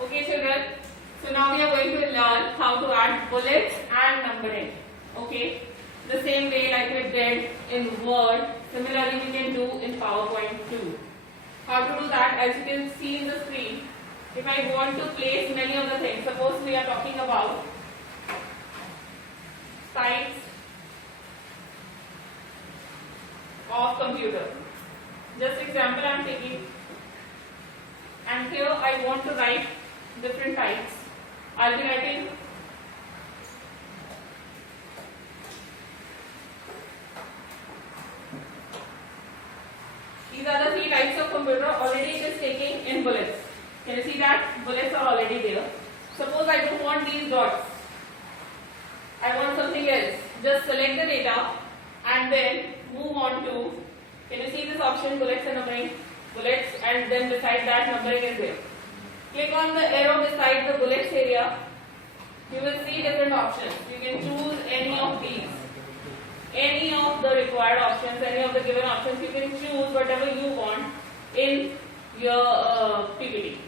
Okay, children. So now we are going to learn how to add bullets and numbering. Okay. The same way like we did in Word, similarly we can do in PowerPoint too. How to do that? As you can see in the screen, if I want to place many of the things, suppose we are talking about sides of computer. Just example I am taking, and here I want to write different types. I'll be writing these are the three types of computer. Already it is taking in bullets. Can you see that? Bullets are already there. Suppose I don't want these dots. I want something else. Just select the data and then move on to, can you see this option, bullets and numbering? Bullets, and then beside that numbering is there. Click on the arrow beside the bullets area. You will see different options. You can choose any of these. Any of the required options, any of the given options, you can choose whatever you want in your PPT.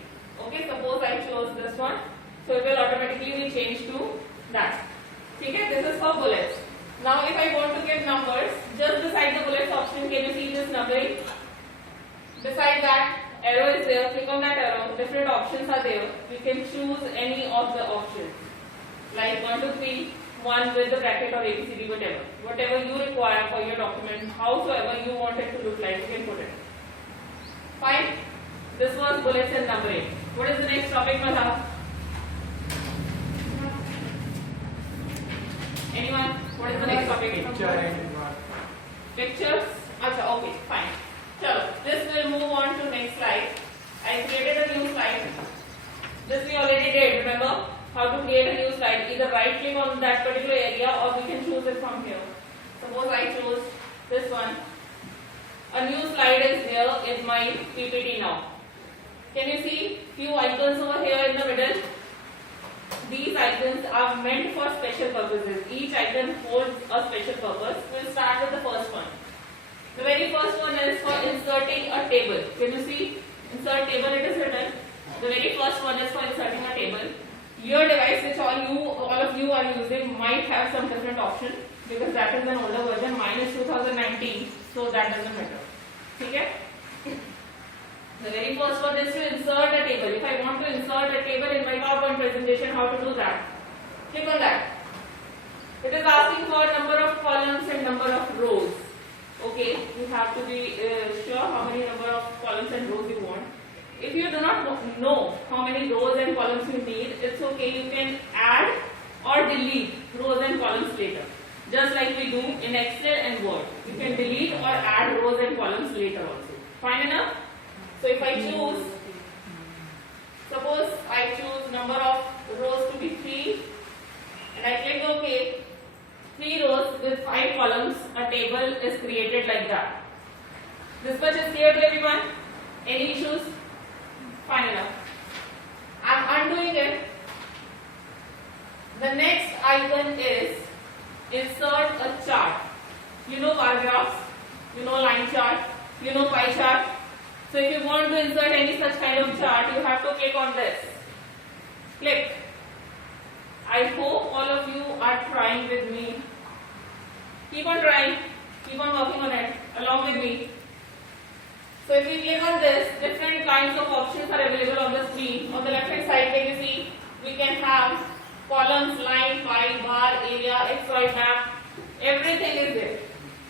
Okay, suppose I chose this one. So it will automatically be changed to that. Okay, this is for bullets. Now if I want to get numbers, just beside the bullets option, can you see this numbering? Beside that arrow is there, click on that arrow, different options are there. We can choose any of the options. Like 1, 2, 3, 1 with the bracket or ABCD, whatever. Whatever you require for your document, howsoever you want it to look like, you can put it. Fine. This was bullets and numbering. What is the next topic, Madhav? Anyone? What is the next topic? Pictures? Acha, okay, fine. So, this will move on to next slide. I created a new slide. This we already did, remember? How to create a new slide. Either right click on that particular area or we can choose it from here. Suppose I chose this one. A new slide is there in my PPT now. Can you see few icons over here in the middle? These icons are meant for special purposes. Each icon holds a special purpose. We'll start with the first one. The very first one is for inserting a table. Can you see? Insert table, it is written. The very first one is for inserting a table. Your device, which all of you are using, might have some different option because that is an older version. Mine is 2019, so that doesn't matter. Okay? The very first one is to insert a table. If I want to insert a table in my PowerPoint presentation, how to do that? Click on that. It is asking for number of columns and number of rows. Okay, you have to be sure how many number of columns and rows you want. If you do not know how many rows and columns you need, it's okay. You can add or delete rows and columns later. Just like we do in Excel and Word. You can delete or add rows and columns later also. Fine enough? So if I choose, suppose I choose number of rows to be 3 and I click OK. 3 rows with 5 columns, a table is created like that. This much is clear to everyone? Any issues? Fine enough. I'm undoing it. The next icon is insert a chart. You know bar graphs, you know line chart, you know pie chart. So if you want to insert any such kind of chart, you have to click on this. Click. I hope all of you are trying with me. Keep on trying, keep on working on it along with me. So if we click on this, different kinds of options are available on the screen. On the left hand side, can you see, we can have columns, line, pie, bar, area, XY map, everything is there.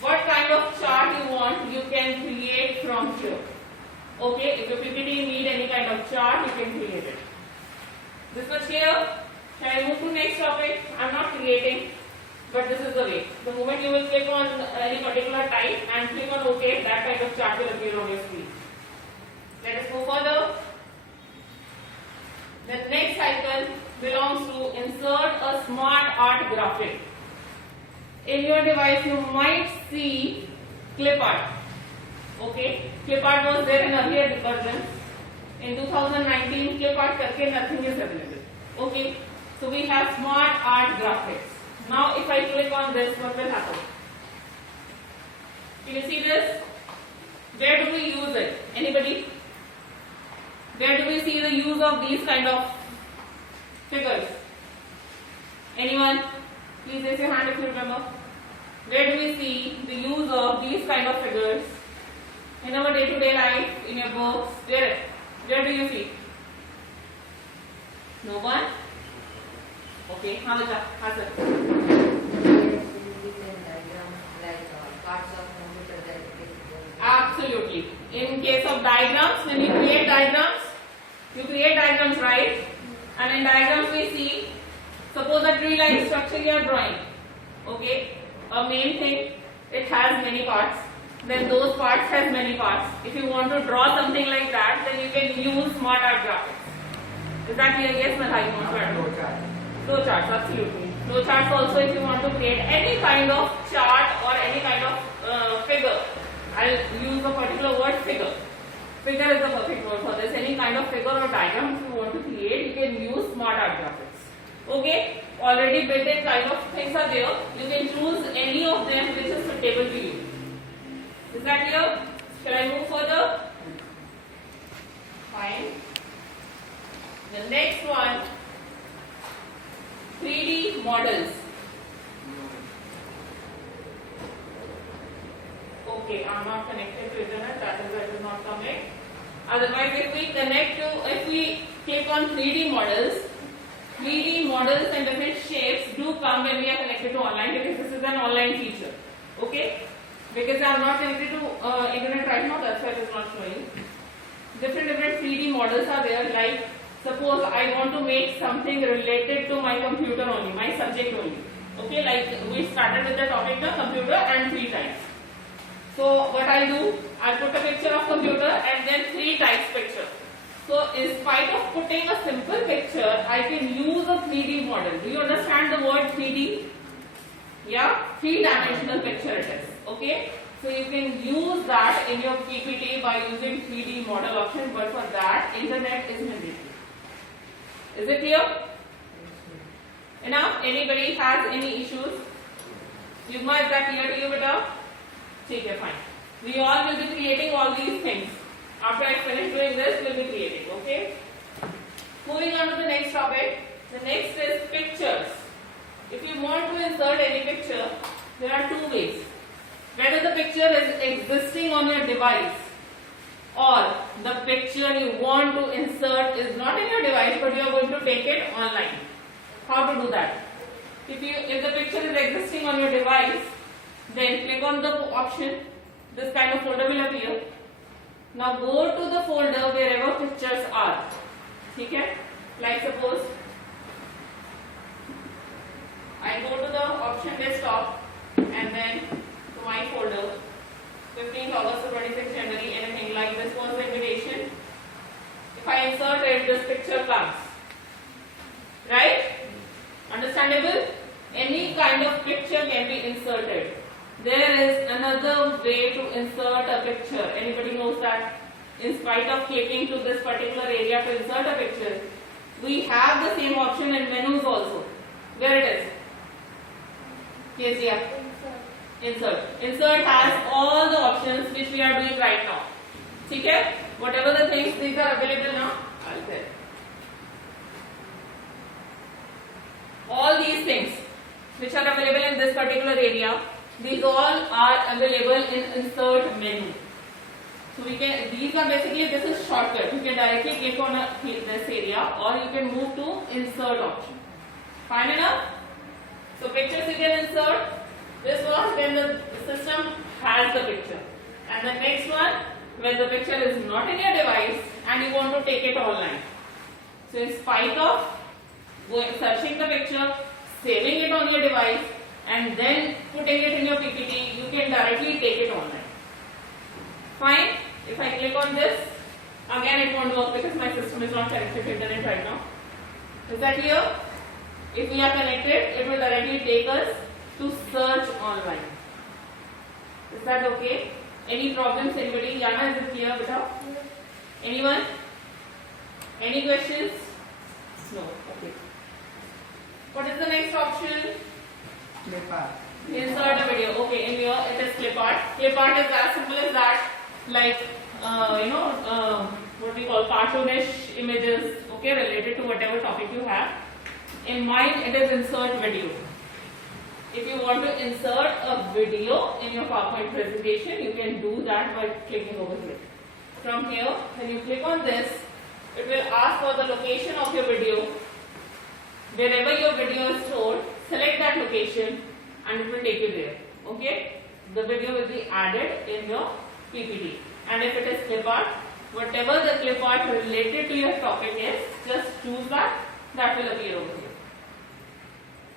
What kind of chart you want, you can create from here. Okay, if your PPT need any kind of chart, you can create it. This much clear? Can I move to next topic? I am not creating, but this is the way. The moment you will click on any particular type and click on OK, that kind of chart will appear on your screen. Let us move further. The next icon belongs to insert a smart art graphic. In your device, you might see clip art. Okay, clip art was there in earlier versions. In 2019, clip art karke nothing is available. Okay, so we have smart art graphics. Now if I click on this, what will happen? Can you see this? Where do we use it? Anybody? Where do we see the use of these kind of figures? Anyone? Please raise your hand if you remember. Where do we see the use of these kind of figures in our day-to-day life, in your books? Where do you see? No one? Okay, Hamza, Hasan. Absolutely. In case of diagrams, when you create diagrams, right? And in diagrams we see, suppose a tree-like structure you are drawing. Okay, a main thing, it has many parts. Then those parts has many parts. If you want to draw something like that, then you can use smart art graphics. Is that clear? Yes, Malai? Flow charts, absolutely. Flow charts also, if you want to create any kind of chart or any kind of figure. I'll use a particular word, figure. Figure is the perfect word for this. Any kind of figure or diagram if you want to create, you can use smart art graphics. Okay, already built-in kind of things are there. You can choose any of them which is suitable to you. Is that clear? Shall I move further? Fine. The next one, 3D models. Okay, I'm not connected to internet, that is why it is not coming. Otherwise, if we click on 3D models and different shapes do come when we are connected to online, because this is an online feature. Okay? Because I am not connected to internet right now, that's why it is not showing. Different 3D models are there, like suppose I want to make something related to my computer only, my subject only. Okay, like we started with the topic the computer and 3 types. So what I do, I put a picture of computer and then 3 types picture. So in spite of putting a simple picture, I can use a 3D model. Do you understand the word 3D? Yeah, 3-dimensional picture it is. Okay, so you can use that in your PPT by using 3D model option, but for that internet is mandatory. Is it clear? Enough? Anybody has any issues? Yugma, is that clear to you, beta? Okay, fine. We all will be creating all these things. After I finish doing this, we'll be creating. Okay. Moving on to the next topic. The next is pictures. If you want to insert any picture, there are 2 ways. Whether the picture is existing on your device or the picture you want to insert is not in your device but you are going to take it online. How to do that? If the picture is existing on your device, then click on the option. This kind of folder will appear. Now go to the folder wherever pictures are. Okay? Like suppose I go to the option desktop and then to my folder 15th August to 26th January, anything like this was the invitation. If I insert it, this picture comes. Right? Understandable? Any kind of picture can be inserted. There is another way to insert a picture. Anybody knows that? In spite of clicking to this particular area to insert a picture, we have the same option in menus also. Where it is? Yes, yeah. Insert. Insert has all the options which we are doing right now. Okay? Whatever the things these are available now, I'll say. All these things which are available in this particular area, these all are available in insert menu. So these are basically, this is shortcut. You can directly click on this area or you can move to insert option. Fine enough? So pictures you can insert. This was when the system has the picture. And the next one, when the picture is not in your device and you want to take it online. So in spite of searching the picture, saving it on your device and then putting it in your PPT, you can directly take it online. Fine. If I click on this, again it won't work because my system is not connected to internet right now. Is that clear? If we are connected, it will directly take us to search online. Is that okay? Any problems? Anybody? Yana, is it clear? Beta? Anyone? Any questions? No. Okay. What is the next option? Clip art. Insert a video. Okay, in here it is clip art. Clip art is as simple as that. Like, what we call cartoonish images, okay, related to whatever topic you have. In mine, it is insert video. If you want to insert a video in your PowerPoint presentation, you can do that by clicking over here. From here, when you click on this, it will ask for the location of your video. Wherever your video is stored, select that location and it will take you there. Okay? The video will be added in your PPT. And if it is clip art, whatever the clip art related to your topic is, just choose that. That will appear over here.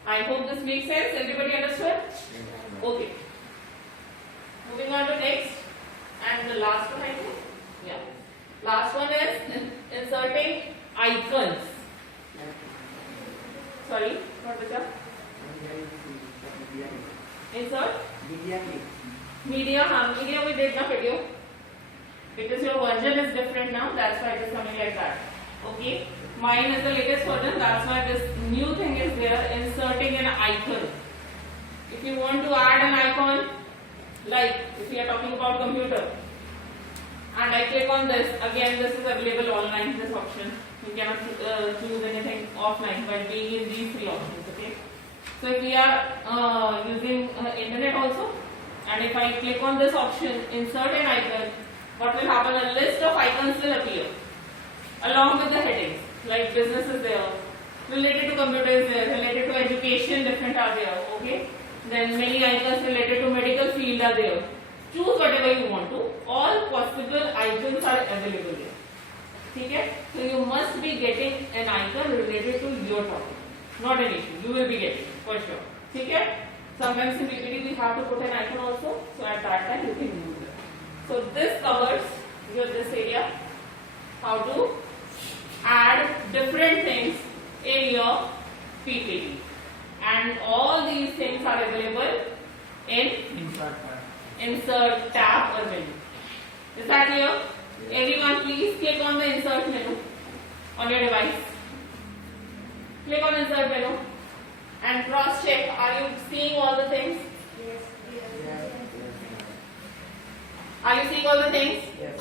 I hope this makes sense. Everybody understood? Okay. Moving on to next. And the last one, I think. Yeah. Last one is inserting icons. Sorry, what was that? Insert? Media, media we did the video. Because your version is different now, that's why it is coming like that. Okay? Mine is the latest version, that's why this new thing is there, inserting an icon. If you want to add an icon, like if we are talking about computer, and I click on this, again this is available online, this option. You cannot choose anything offline by being in these three options, okay? So if we are using internet also, and if I click on this option, insert an icon, what will happen? A list of icons will appear along with the headings, like business is there, related to computer is there, related to education different are there, okay? Then many icons related to medical field are there. Choose whatever you want to. All possible icons are available here. Okay? So you must be getting an icon related to your topic. Not an issue. You will be getting for sure. Okay? Sometimes in PPT we have to put an icon also. So at that time you can use it. So this covers this area. How to add different things in your PPT. And all these things are available in insert tab or menu. Is that clear? Everyone please click on the insert menu on your device. Click on insert menu and cross check. Are you seeing all the things? Yes. Are you seeing all the things? Yes.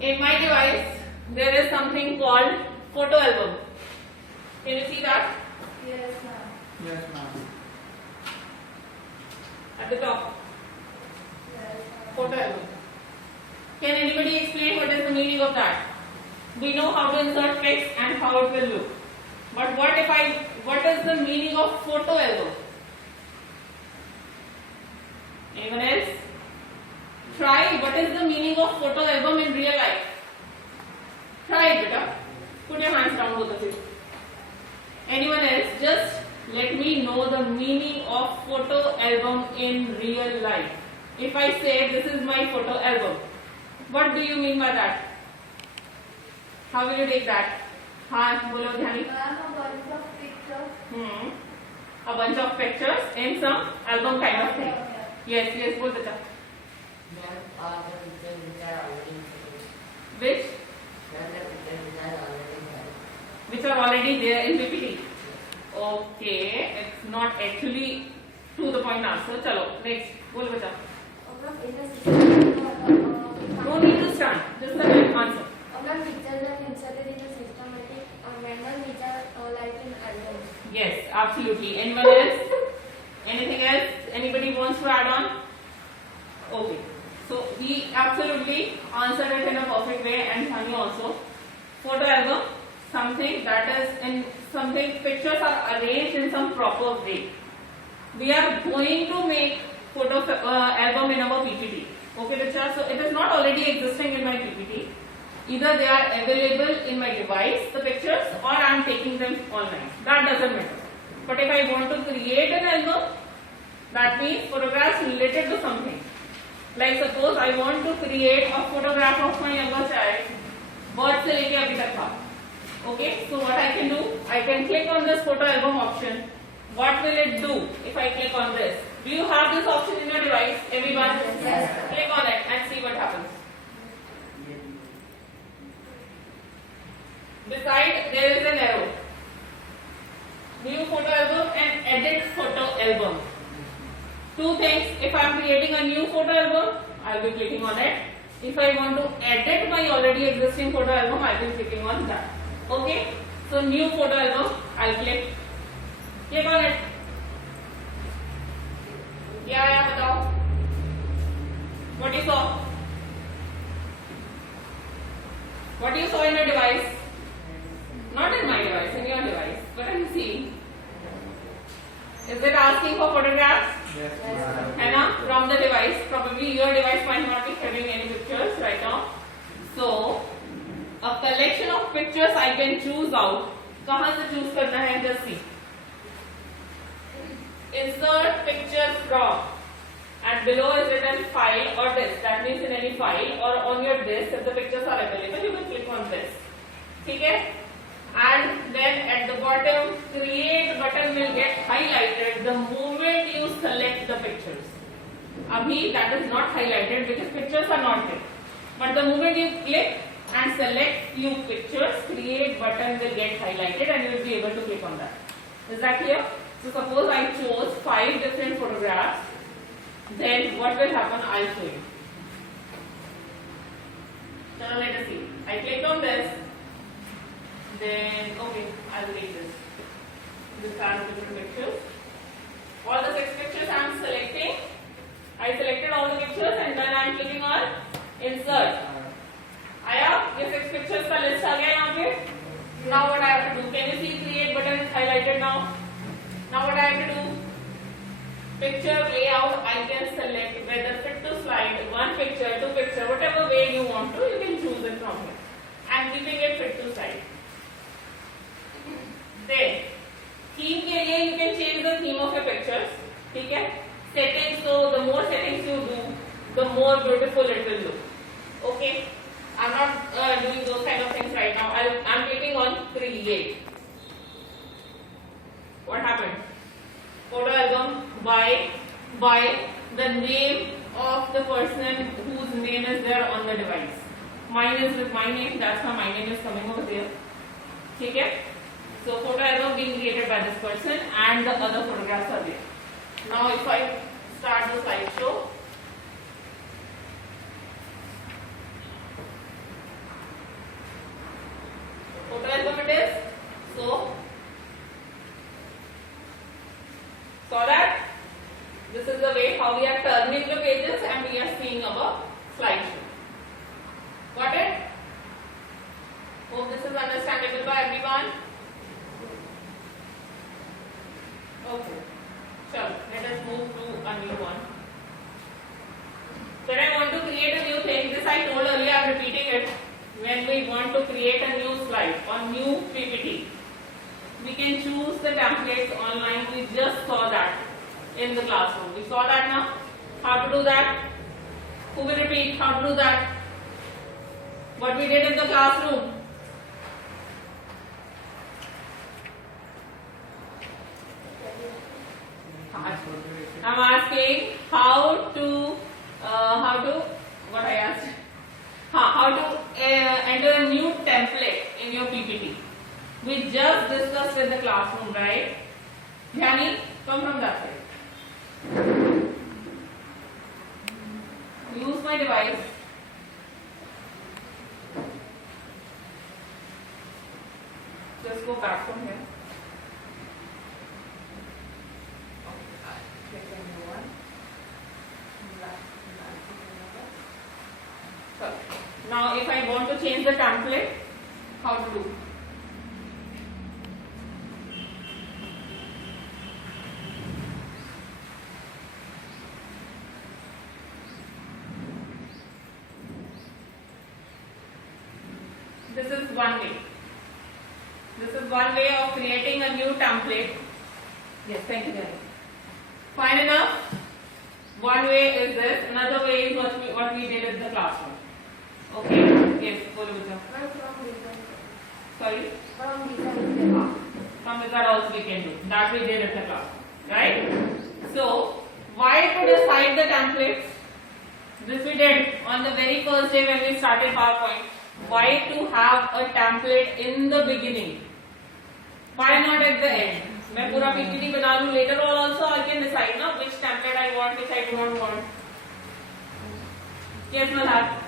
In my device there is something called photo album. Can you see that? Yes, ma'am. Yes, ma'am. At the top. Yes, Photo album. Can anybody explain what is the meaning of that? We know how to insert text and how it will look. But what is the meaning of photo album? Anyone else? Try what is the meaning of photo album in real life. Try it, beta. Put your hands down, both of you. Anyone else? Just let me know the meaning of photo album in real life. If I say this is my photo album, what do you mean by that? How will you take that? हाँ बोलो ध्यानी. ma'am, a bunch of pictures. A bunch of pictures in some album kind of thing. Yes, बोल बेटा. Which are already there in PPT. Okay, it's not actually to the point answer. चलो next बोल बेटा. No need to stand. Just the right answer. Pictures are inserted in a systematic manner which are like in albums. Yes, absolutely. Anyone else? Anything else? Anybody wants to add on? Okay. So he absolutely answered it in a perfect way, and Shani also. Photo album, something that is in something pictures are arranged in some proper way. We are going to make photo album in our PPT. Okay, Richa? So it is not already existing in my PPT. Either they are available in my device, the pictures, or I am taking them online. That doesn't matter. But if I want to create an album, that means photographs related to something. Like suppose I want to create a photograph of my younger child, birth se leke abhi tak tha. Okay, so what I can do? I can click on this photo album option. What will it do if I click on this? Do you have this option in your device? Everyone? Yes. Click on it and see what happens. Beside there is an arrow. New photo album and edit photo album. Two things. If I am creating a new photo album, I will be clicking on it. If I want to edit my already existing photo album, I will be clicking on that. Okay. So new photo album, I'll click. Click on it. Yeah, बताओ. What you saw? What you saw in your device? Not in my device, in your device. What are you seeing? Is it asking for photographs? Yes, Yes, ma'am. है ना? From the device. Probably your device might not be having any pictures right now. So, a collection of pictures I can choose out. कहाँ से choose करना है? Just see. Insert picture from. And below is written file or disk. That means in any file or on your disk, if the pictures are available, you can click on this. ठीक है? And then at the bottom, create button will get highlighted the moment you select the pictures. Abhi that is not highlighted because pictures are not there. But the moment you click and select few pictures, create button will get highlighted and you will be able to click on that. Is that clear? So suppose I chose 5 different photographs, then what will happen? I'll show you. Now let us see. I clicked on this. Then, okay, I'll take this. This are different pictures. All the 6 pictures I am selecting. I selected all the pictures and then I am clicking on insert. आया? ये 6 pictures का list आ गया यहाँ पे. Now what I have to do? Can you see create button is highlighted now? Now what I have to do? Picture layout, I can select whether fit to slide, 1 picture, 2 picture, whatever way you want to, you can choose it from here. And keeping it fit to slide. Then, theme के लिए you can change the theme of your pictures. ठीक है? Settings, so the more settings you do, the more beautiful it will look. Okay? I'm not doing those kind of things right now. I'm clicking on create. What happened? Photo album by the name of the person whose name is there on the device. Mine is with my name. That's why my name is coming over there. ठीक है? So photo album being created by this person and the other photographs are there. Now if I start the slideshow, photo album it is. So saw that? This is the way how we are turning the pages and we are seeing our slideshow. Got it? Hope this is understandable by everyone. Okay. So let us move to a new one. When I want to create a new thing, this I told earlier, I am repeating it. When we want to create a new slide or new PPT, we can choose the templates online. We just saw that in the classroom. We saw that now. How to do that? Who will repeat how to do that? What we did in the classroom. I'm asking how to what I asked? How to enter a new template in your PPT. We just discussed in the classroom, right? Dhani, come from that side. Use my device. Just go back from here. Now if I want to change the template, how to do? This is one way. This is one way of creating a new template. Yes, thank you, Gary. Fine enough. One way is this. Another way is what we did in the classroom. Okay. Yes, follow with Sorry. From wizard also we can do. That we did in the class. Right? So, why to decide the templates? This we did on the very first day when we started PowerPoint. Why to have a template in the beginning? Why not at the end? मैं पूरा PPT बना लूँ. Later on also I can decide now which template I want, which I do not want. Yes, Malhar.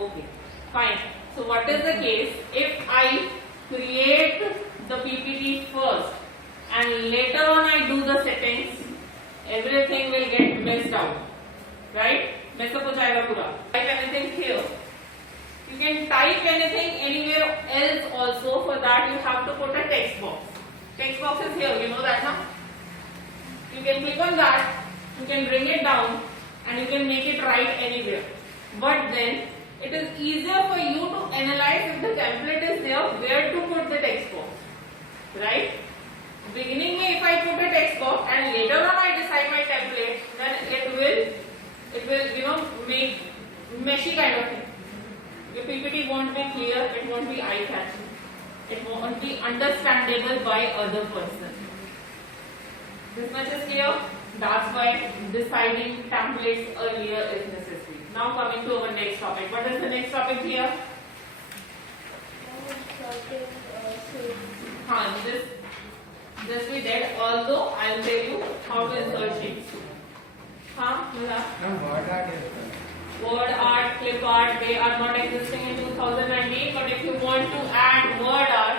Okay, fine. So what is the case if I create the PPT first and later on I do the settings? Everything will get messed out, right? Mess up हो जाएगा पूरा. Type anything here. You can type anything anywhere else also. For that you have to put a text box. Text box is here. You know that now. You can click on that. You can bring it down and you can make it right anywhere. But then it is easier for you to analyze if the template is there, where to put the text box, right? Beginning में if I put a text box and later on I decide my template, then it will make meshy kind of thing. Your PPT won't be clear, it won't be eye catching, it won't be understandable by other person. This much is clear. That's why deciding templates earlier is necessary. Now coming to our next topic. What is the next topic here? This we did. Although I'll tell you how to insert sheets. Word art is there. Word art, clip art, they are not existing in 2019. But if you want to add word art,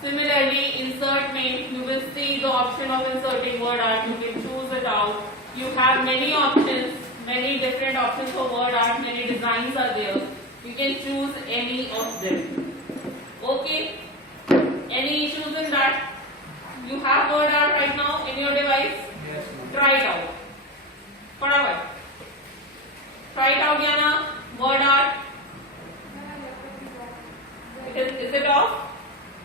similarly insert name, you will see the option of inserting word art. You can choose it out. You have many options. Many different options for word art, many designs are there. You can choose any of them. Okay? Any issues in that? You have word art right now in your device? Yes, ma'am. Try it out. Fatafat. Try it out, Jana. Word art. Is it off?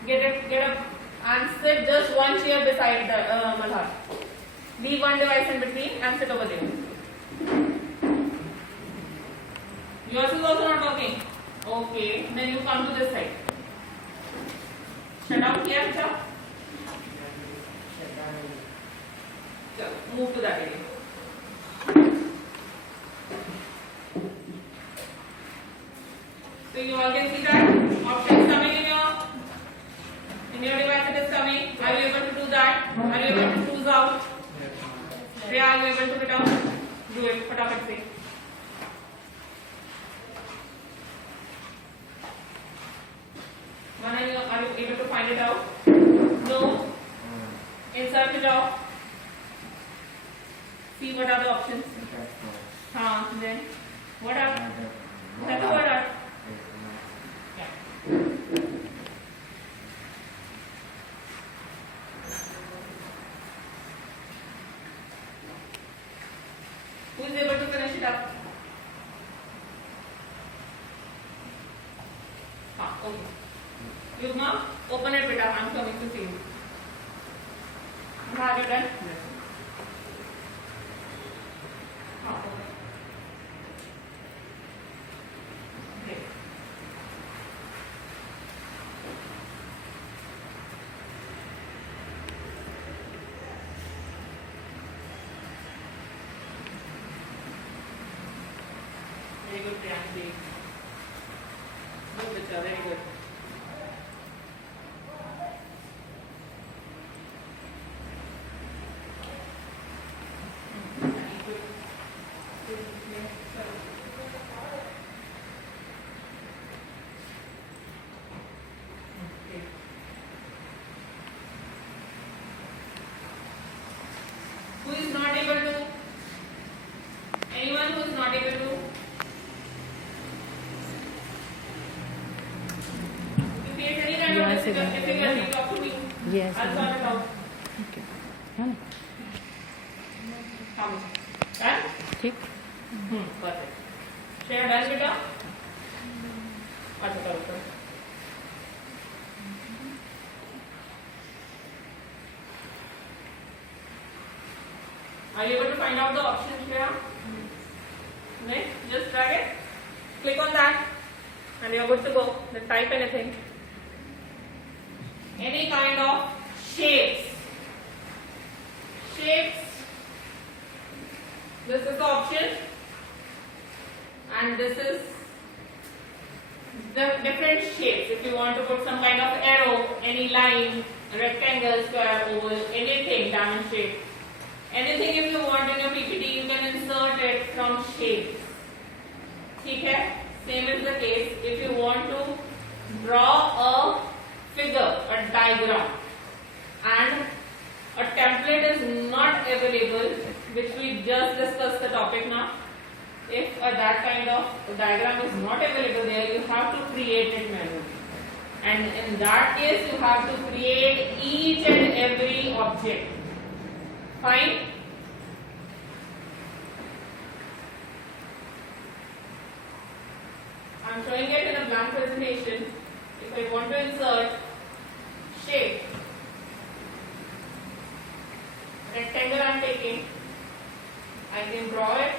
Get up and sit just one chair beside the Malhar. Leave one device in between and sit over there. Yours is also not working. Okay, then you come to this side. Shut down here, Acha. Move to that area. So you all can see that options coming in your device. It is coming. Are you able to do that? Are you able to choose out? Rhea, are you able to get out? Do it. Fatafat se. Are you able to find it out? No. Insert it out. See what are the options. Then what are? That's the word art. Yeah. Who is able to finish it up? Okay. Yugma, open it, beta. I'm coming to see you. Have you done? Yes. Okay. Very good, Priyanshi. Good, Richa. Very good. Who is not able to? Anyone who is not able to? If you face any kind of difficulty, talk to me. Yes. I'll sort it out. Okay. हाँ, Come. Done? ठीक. Perfect. Share done, beta? अच्छा करो करो. Are you able to find out the options here? Next, just drag it. Click on that, and you're good to go. Then type anything. Any kind of shapes. Shapes. This is the option, and this is the different shapes. If you want to put some kind of arrow, any line, rectangle, square, oval, anything, diamond shape. Anything if you want in your PPT, you can insert it from shapes. ठीक है? Same is the case if you want to draw a figure, a diagram, and a template is not available, which we just discussed the topic now. If that kind of diagram is not available there, you have to create it manually. And in that case, you have to create each and every object. Fine? I'm showing it in a blank presentation. If I want to insert shape, rectangle I am taking, I can draw it.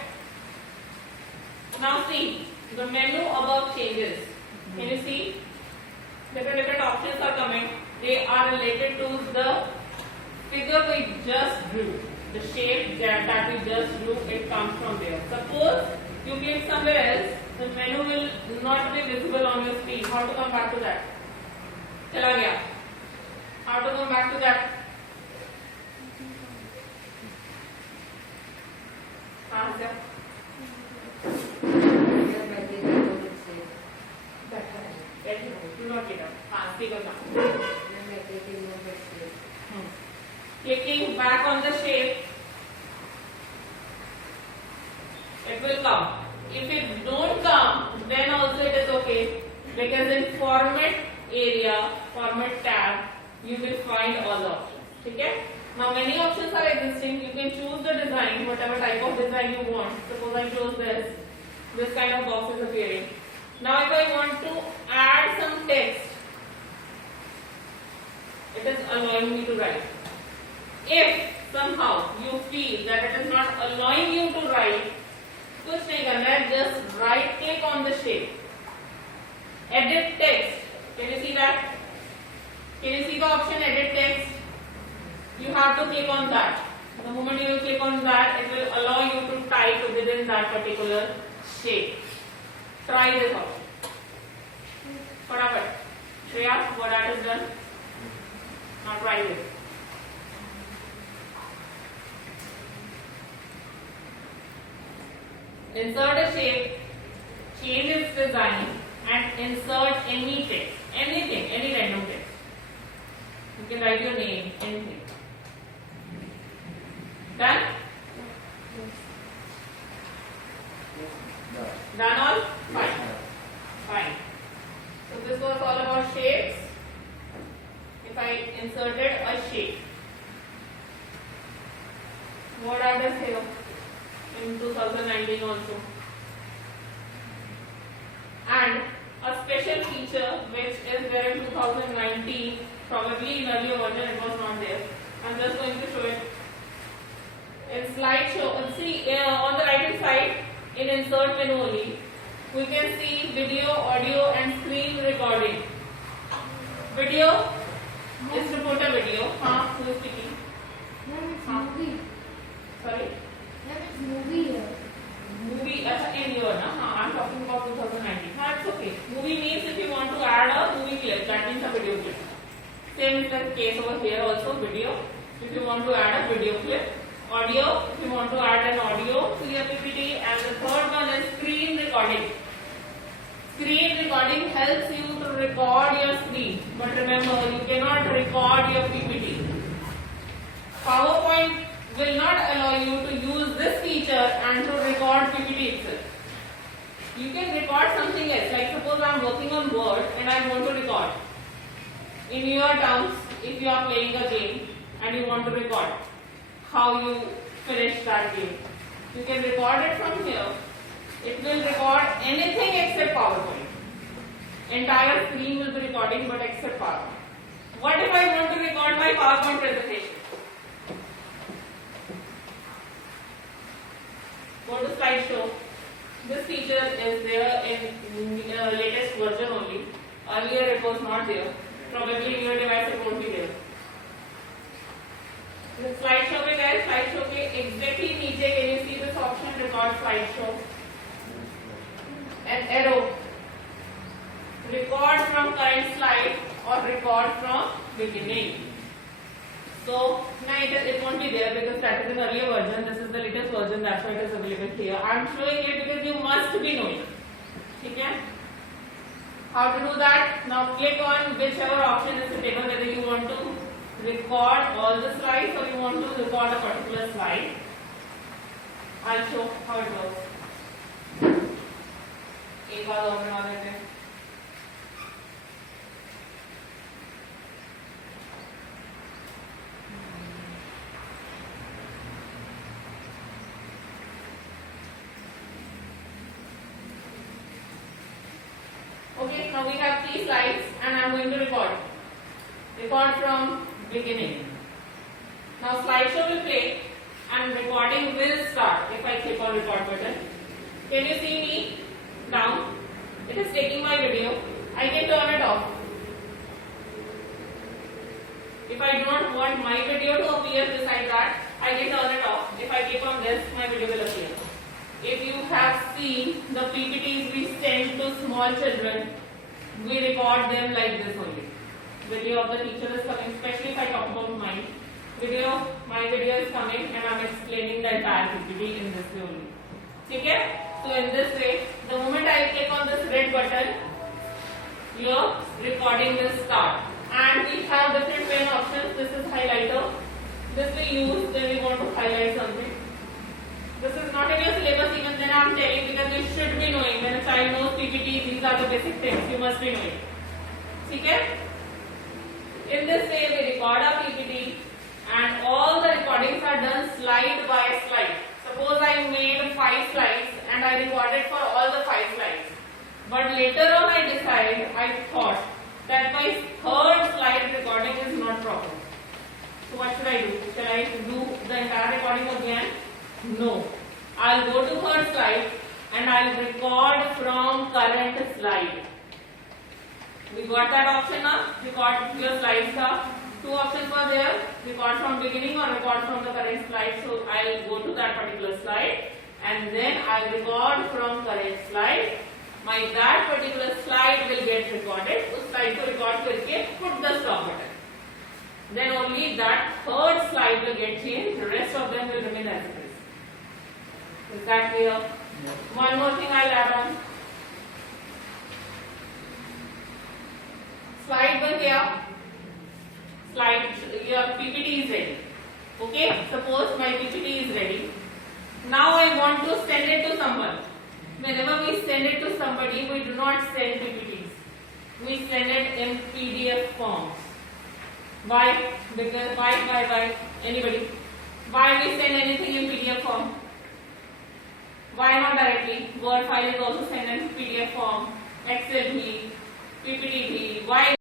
Now see, the menu above changes. Can you see? Different options are coming. They are related to the figure we just drew. The shape that we just drew, it comes from there. Suppose you click somewhere else, the menu will not be visible on your screen. How to come back to that? Chala gaya. How to come back to that? Answer. Do not get up. Speak up now. Clicking back on the shape, it will come. If it don't come, then also it is okay, because in format area, format tab, you will find all the options. Okay? Now many options are existing. You can choose the design, whatever type of design you want. Suppose I chose this kind of box is appearing. Now if I want to add some text, it is allowing me to write. If somehow you feel that it is not allowing you to write, कुछ नहीं करना है, just right click on the shape, edit text. Can you see that? Can you see the option edit text? You have to click on that. The moment you click on that, it will allow you to type within that particular shape. Try this option. Fatafat. Shreya, what that is done? Now try this. Insert a shape, change its design, and insert any text. Anything, any random text. You can write your name, anything. Done? Done all? Fine. Fine. So this was all about shapes. If I inserted a shape, what are the here in 2019 also? And a special feature which is there in 2019, probably in earlier version it was not there. I'm just going to show it. In slideshow, see on the right hand side in insert menu only, we can see video, audio and screen recording. Video is to put a video. Who is speaking? Ma'am, it's movie. Sorry? Ma'am, it's movie here. Movie in year, na? I'm talking about 2019. It's okay. Movie means if you want to add a movie clip, that means a video clip. Same is the case over here also, video. If you want to add a video clip. Audio, if you want to add an audio to your PPT, and the third one is screen recording. Screen recording helps you to record your screen, but remember you cannot record your PPT. PowerPoint will not allow you to use this feature and to record PPT itself. You can record something else, like suppose I am working on Word and I want to record. In your terms, if you are playing a game and you want to record how you finish that game, you can record it from here. It will record anything except PowerPoint. Entire screen will be recording, but except PowerPoint. What if I want to record my PowerPoint presentation? Go to slideshow. This feature is there in latest version only. Earlier it was not there. Probably in your device it won't be there. The slideshow पे गए, slideshow के exactly नीचे can you see this option record slideshow? An arrow. Record from current slide or record from beginning. So now it won't be there because that is an earlier version. This is the latest version. That's why it is available here. I am showing it because you must be knowing. ठीक है? How to do that? Now click on whichever option is suitable, whether you want to record all the slides or you want to record a particular slide. I'll show how it works. एक बार और बना देते हैं. Okay, now we have 3 slides and I am going to record. Record from beginning. Now slideshow will play and recording will start if I click on record button. Can you see me now? It is taking my video. I can turn it off. If I do not want my video to appear beside that, I can turn it off. If I click on this, my video will appear. If you have seen the PPTs we send to small children, we record them like this only. Video of the teacher is coming, especially if I talk about mine. My video is coming and I am explaining the entire PPT in this way only. Okay? So in this way, the moment I click on this red button, your recording will start. And we have different pen options. This is highlighter. This we use when we want to highlight something. This is not in your syllabus, even then I am telling, because you should be knowing. When a child knows PPT, these are the basic things you must be knowing. Okay? In this way, we record a PPT and all the recordings are done slide by slide. Suppose I made 5 slides and I recorded for all the 5 slides. But later on I thought that my 3rd slide recording is not proper. So what should I do? Shall I do the entire recording again? No. I'll go to 3rd slide and I'll record from current slide. We got that option now. Record your slides are 2 options were there. Record from beginning or record from the current slide. So I'll go to that particular slide and then I'll record from current slide. That particular slide will get recorded. उस slide को record करके put the stop button. Then only that 3rd slide will get changed. The rest of them will remain as it is. Is that clear? Yes. One more thing I'll add on. Slide बन गया. Slide, your PPT is ready. Okay, suppose my PPT is ready. Now I want to send it to someone. Whenever we send it to somebody, we do not send PPTs. We send it in PDF forms. Why? Because why? Anybody? Why we send anything in PDF form? Why not directly? Word file is also sent in PDF form. Excel bhi, PPT bhi. Why?